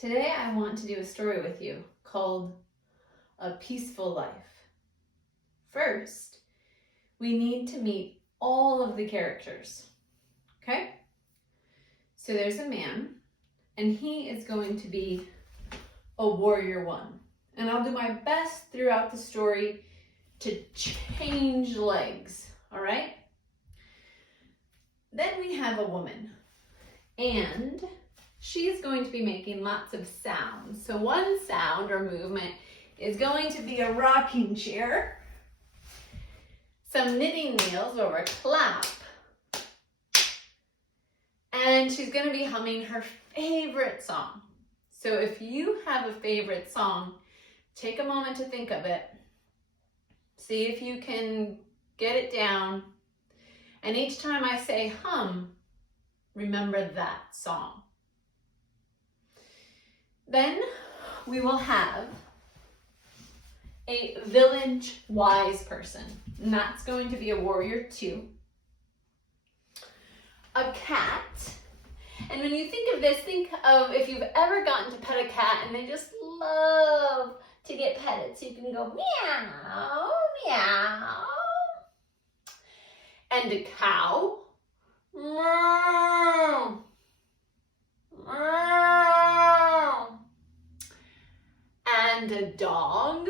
Today I want to do a story with you called A Peaceful Life. First, we need to meet all of the characters, okay? So there's a man, and he is going to be a warrior one. And I'll do my best throughout the story to change legs, all right? Then we have a woman, and she's going to be making lots of sounds. So one sound or movement is going to be a rocking chair, some knitting needles or a clap, and she's going to be humming her favorite song. So if you have a favorite song, take a moment to think of it. See if you can get it down. And each time I say hum, remember that song. Then we will have a village wise person, and that's going to be a warrior 2. A cat, and when you think of this, think of if you've ever gotten to pet a cat and they just love to get petted, so you can go meow, meow. And a cow, meow, meow. And a dog,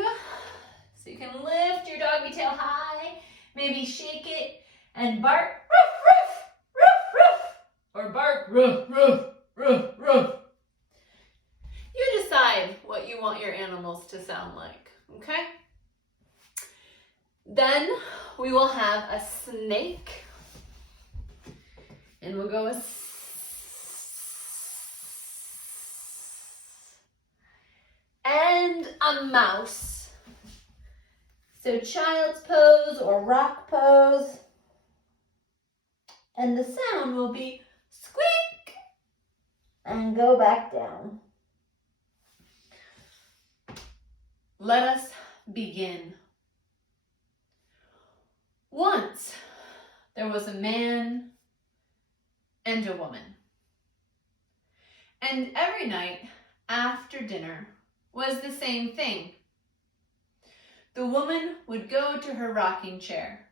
so you can lift your doggy tail high, maybe shake it and bark, ruff, ruff, ruff, ruff, or bark, ruff, ruff, ruff, ruff. You decide what you want your animals to sound like, okay? Then we will have a snake, and we'll go and a mouse. So child's pose or rock pose. And the sound will be squeak and go back down. Let us begin. Once there was a man and a woman. And every night after dinner was the same thing. The woman would go to her rocking chair,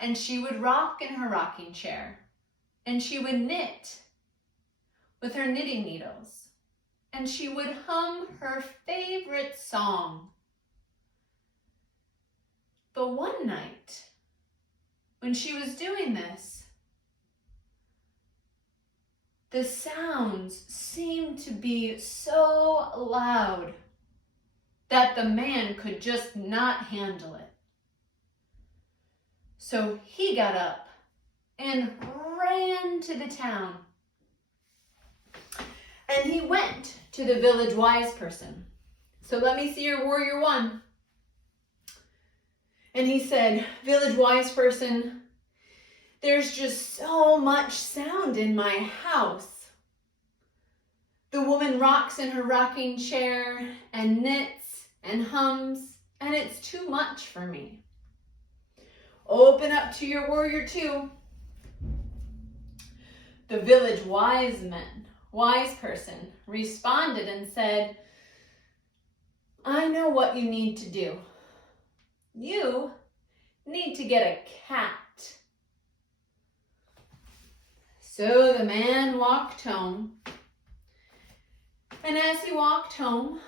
and she would rock in her rocking chair, and she would knit with her knitting needles, and she would hum her favorite song. But one night, when she was doing this, the sounds seemed to be so loud that the man could just not handle it. So he got up and ran to the town. And he went to the village wise person. So let me see your warrior 1. And he said, village wise person, there's just so much sound in my house. The woman rocks in her rocking chair and knits and hums, and it's too much for me. Open up to your warrior 2. The village wise person responded and said, I know what you need to do. You need to get a cat. So the man walked home, and as he walked home,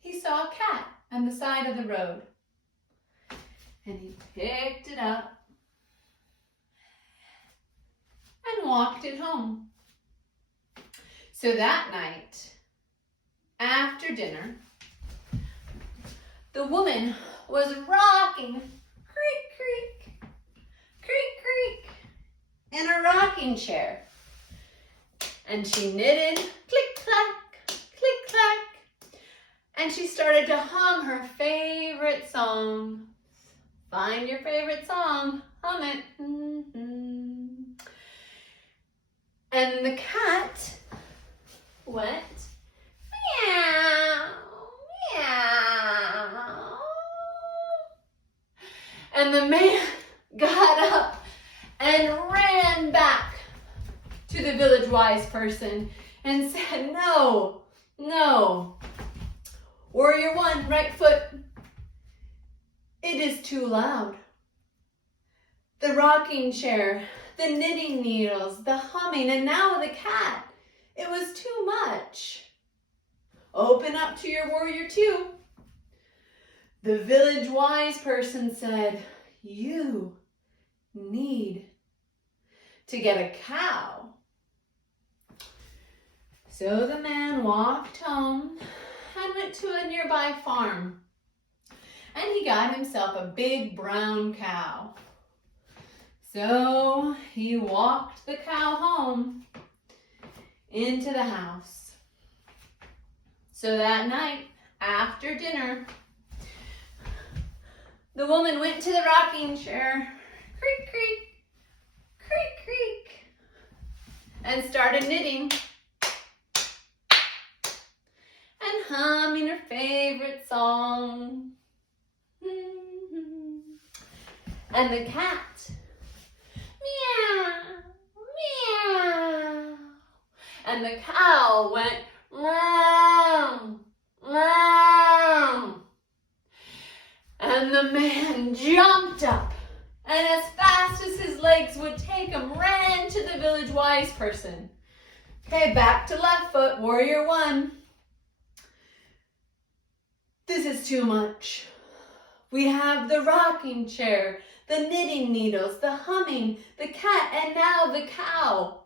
he saw a cat on the side of the road, and he picked it up and walked it home. So that night, after dinner, the woman was rocking, creak, creak, creak, creak, in a rocking chair. And she knitted, click, clack, click, clack. And she started to hum her favorite song. Find your favorite song, hum it. Mm-hmm. And the cat went, meow, meow. And the man got up and ran back to the village wise person and said, no, no. Warrior one, right foot. It is too loud. The rocking chair, the knitting needles, the humming, and now the cat. It was too much. Open up to your warrior two. The village wise person said, you need to get a cow. So the man walked home and went to a nearby farm. And he got himself a big brown cow. So he walked the cow home into the house. So that night, after dinner, the woman went to the rocking chair, creak, creak, creak, creak, and started knitting and humming her favorite song. And the cat, meow, meow. And the cow went, meow, meow. And the man jumped up and as fast as his legs would take him, ran to the village wise person. Okay, back to left foot, warrior one. This is too much. We have the rocking chair, the knitting needles, the humming, the cat, and now the cow.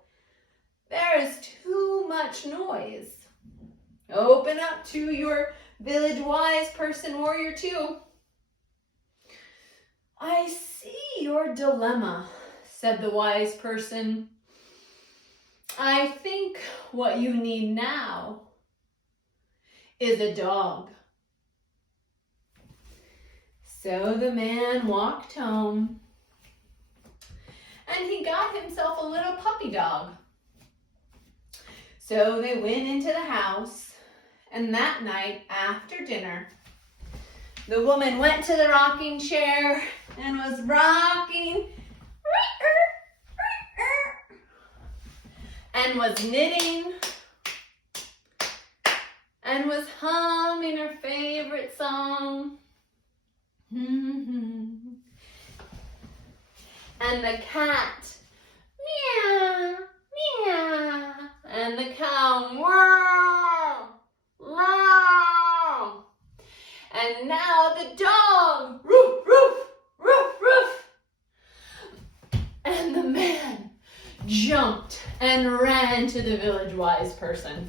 There is too much noise. Open up to your village wise person, warrior two. I see your dilemma, said the wise person. I think what you need now is a dog. So the man walked home and he got himself a little puppy dog. So they went into the house, and that night after dinner, the woman went to the rocking chair and was rocking and was knitting and was humming her favorite song. And the cat, meow, meow, and the cow, meow, meow. And now the dog, roof, roof, roof, roof. And the man jumped and ran to the village wise person.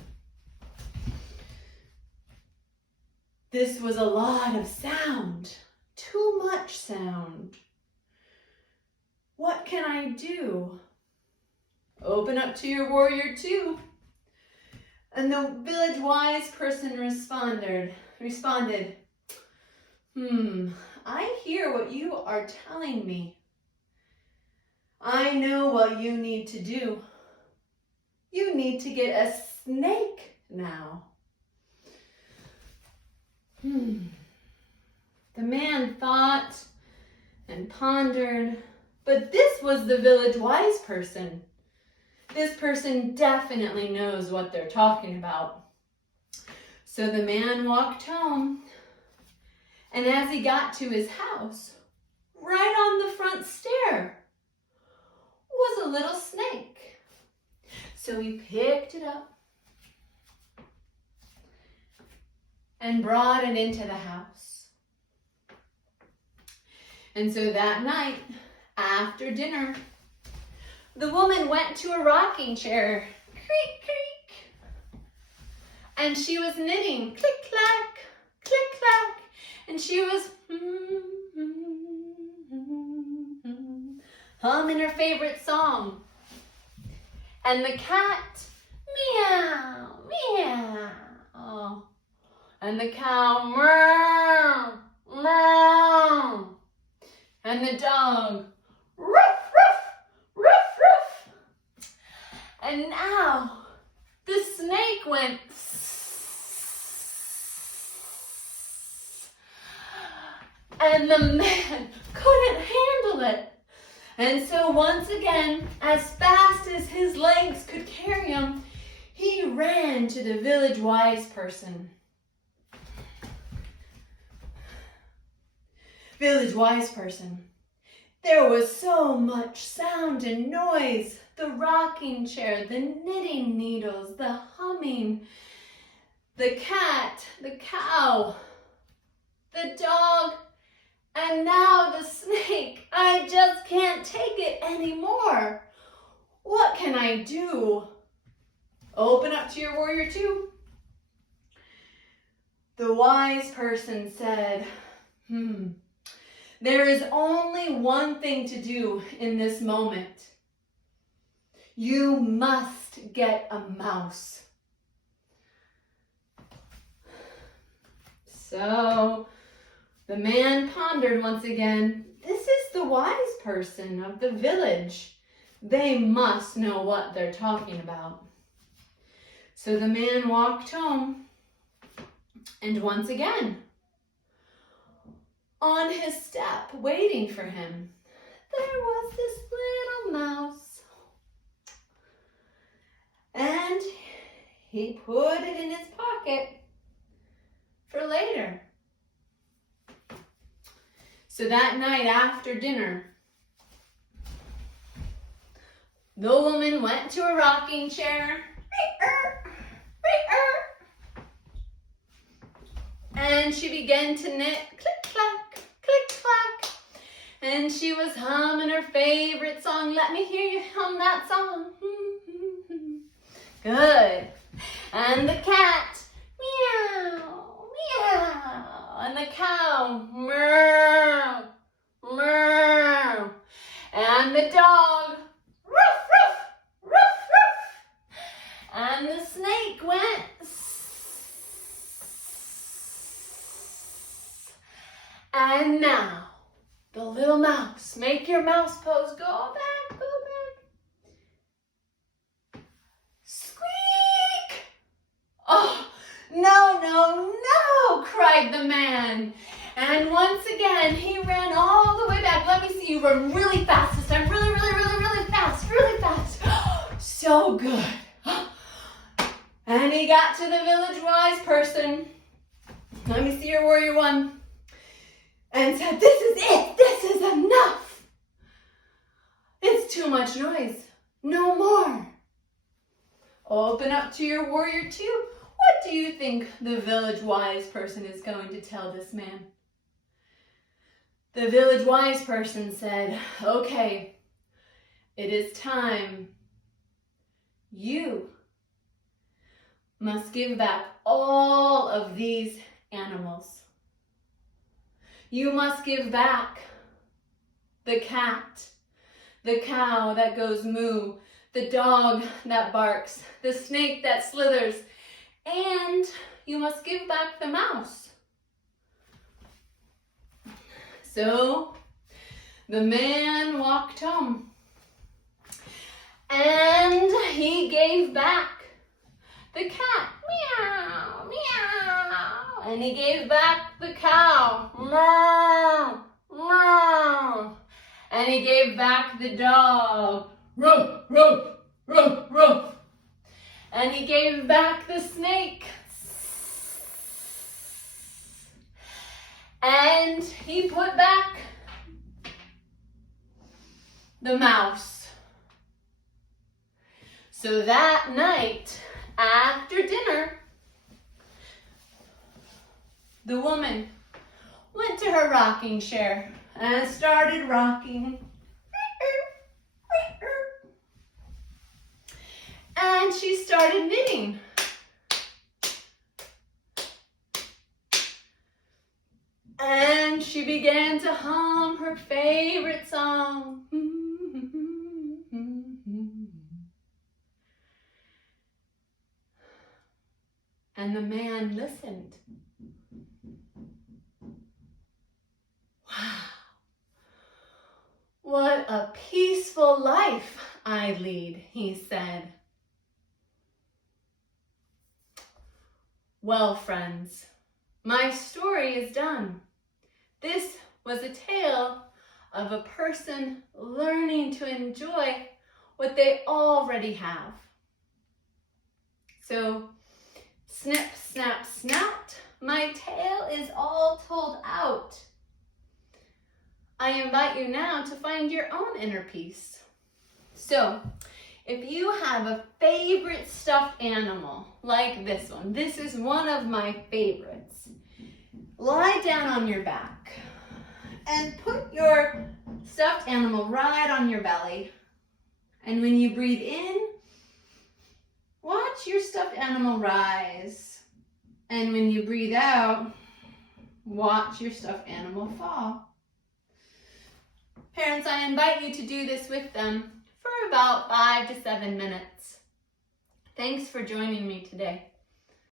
This was a lot of sound, too much sound. What can I do? Open up to your warrior two. And the village wise person responded, I hear what you are telling me. I know what you need to do. You need to get a snake now. The man thought and pondered, but this was the village wise person. This person definitely knows what they're talking about. So the man walked home, and as he got to his house, right on the front stair was a little snake. So he picked it up and brought it into the house. And so that night, after dinner, the woman went to a rocking chair, creak, creak, and she was knitting, click, clack, click, clack, and she was humming her favorite song. And the cat, meow, meow, oh. And the cow, meow, meow, and the dog, roof, roof, roof, roof. And now the snake went and the man couldn't handle it. And so once again, as fast as his legs could carry him, he ran again to the village wise person. Village wise person. There was so much sound and noise. The rocking chair, the knitting needles, the humming, the cat, the cow, the dog, and now the snake. I just can't take it anymore. What can I do? Open up to your warrior two. The wise person said, there is only one thing to do in this moment. You must get a mouse. So the man pondered once again. This is the wise person of the village. They must know what they're talking about. So the man walked home, and once again, on his step, waiting for him, there was this little mouse. And he put it in his pocket for later. So that night after dinner, the woman went to a rocking chair, and she began to knit, click, clack, click, clack. And she was humming her favorite song. Let me hear you hum that song. Good. And the cat, meow, meow. And the cow, meow, meow. And the dog, ruff, ruff, ruff, ruff. And the snake went, and now, the little mouse, make your mouse pose, go back, go back. Squeak! Oh, no, no, no, cried the man. And once again, he ran all the way back. Let me see you run really fast this time. Really, really, really, really fast, really fast. So good. And he got to the village wise person. Let me see your warrior one. And said, this is it. This is enough. It's too much noise. No more. Open up to your warrior two. What do you think the village wise person is going to tell this man? The village wise person said, okay, it is time. You must give back all of these animals. You must give back the cat, the cow that goes moo, the dog that barks, the snake that slithers, and you must give back the mouse. So the man walked home, and he gave back the cat, meow, meow, and he gave back the cow, meow, meow, and he gave back the dog, ruff, ruff, ruff, ruff, and he gave back the snake, and he put back the mouse. So that night, after dinner, the woman went to her rocking chair and started rocking. And she started knitting. And she began to hum her favorite song. And the man listened. Wow, what a peaceful life I lead, he said. Well, friends, my story is done. This was a tale of a person learning to enjoy what they already have. So, Snip, snap, snout. My tail is all told out. I invite you now to find your own inner peace. So, if you have a favorite stuffed animal, like this one, this is one of my favorites. Lie down on your back and put your stuffed animal right on your belly. And when you breathe in, watch your stuffed animal rise. And when you breathe out, watch your stuffed animal fall. Parents, I invite you to do this with them for about 5 to 7 minutes. Thanks for joining me today.